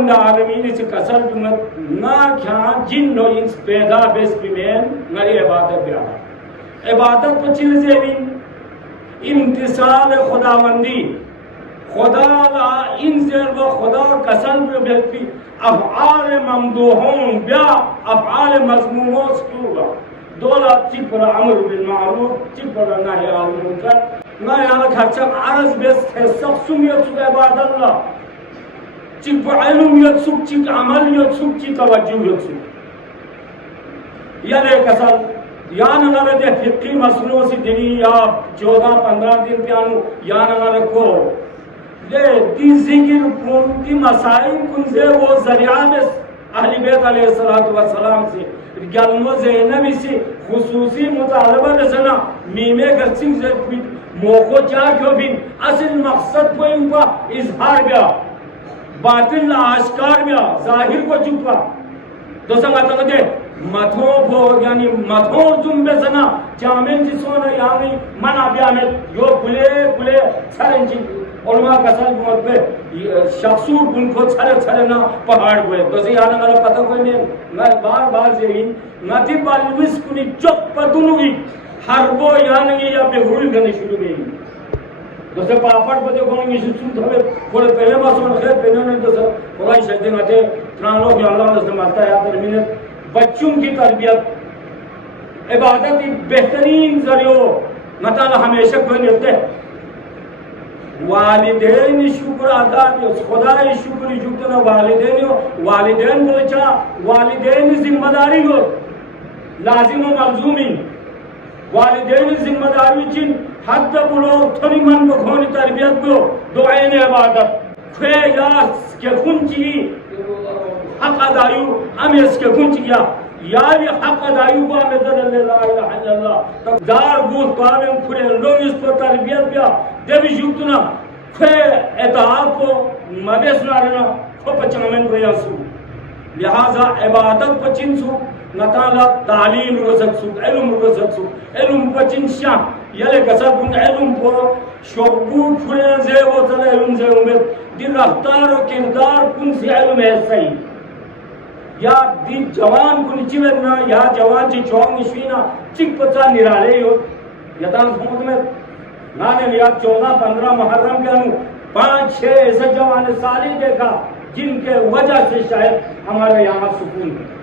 خداوند عالمین سے کسل جمت نا کیا جن نو انس پیدا بیس بیمین نری عبادت بیا عبادت پچھل زیبین امتصال خداوندی خدا لا انزل و خدا کسل بیلتی افعال ممدوحون بیا افعال مضمومون سکوگا دولا چی پر عمر بالمعروف چی پر نهی عن المنکر نهی عن خرچم عرض بیست حسق سمیت سک عباد اللہ چی پر علم یکسک چی عمل یکسک چی توجہ یکسک یعنی کسل یا نگر دے فقی مسئلوں سے دلی یا 14-15 دن پیانو یا نگر کو دے دی ذکر کن دی مسائل کن دے وہ ذریعہ بس اہل بیت علیہ السلام سے گلمو زینبی سے خصوصی مطالبہ رسنا میمے گرچنگ سے موقع چاہ کیوں بھی اصل مقصد کو ان کا اظہار بیا باطل لا آشکار بیا ظاہر کو چپا تو سمجھتا دے متھوں بھو یعنی متھوں زم بے سنا چامن جسونا یعنی منع بیانت یو کلے چھرنچی علماء کسل جمعت پہ شخصور کن کو چھرے نا پہاڑ ہوئے تو سے یہاں نگل پتہ کوئی نہیں میں بار زیرین نتی بالویس کنی چک پتنوگی حربو یعنی یا پہ ہوئی گھنے شروع گئی تو سے پاپڑ پتے کونگی شروع تھوڑے پورے پہلے باسون خیر پہنے نہیں تو سے خدای شہدے نتے ترانوں کی اللہ نے ملتا ہے آتا رمینت بچوں کی تربیت عبادت بہترین ذریعہ نتالا ہمیشہ کوئی نہیں والدین شکر ادا خدای شکر جوتنا والدین بولے چا والدین ذمہ داری ہو لازم و ملزومی والدین ذمہ داری چن حد بلو تھوڑی من بخونی تربیت کو دعائن عبادت کھوے یاس کے خونچی حق ادایو ہمیں اس کے خونچی گیا یا بھی حق ادایو کو ہمیں در اللہ الہ الا اللہ دار گوت پاویں کھڑے لو اس پر تربیت بیا دے بھی جوتنا کھوے اتحاب کو مدے سنا رہنا کھو پچنمن کو یاسو لہذا عبادت پچن سو نتالا تعلیم رزق سو علم رزق سو علم پچن شاہ یلے کسب کن علم کو شعبو کھڑے زے وہ تل علم زے امید دی رفتار و کردار کن سی علم ہے صحیح یا دی جوان کو نیچی ورنا یا جوان چی چوک نشوینا چک پچا نرالے ہو یدان سمجھ میں نانے یا 14-15 محرم کے انو 5-6 ایسے جوان سالی دیکھا جن کے وجہ سے شاید ہمارے یہاں سکون ہے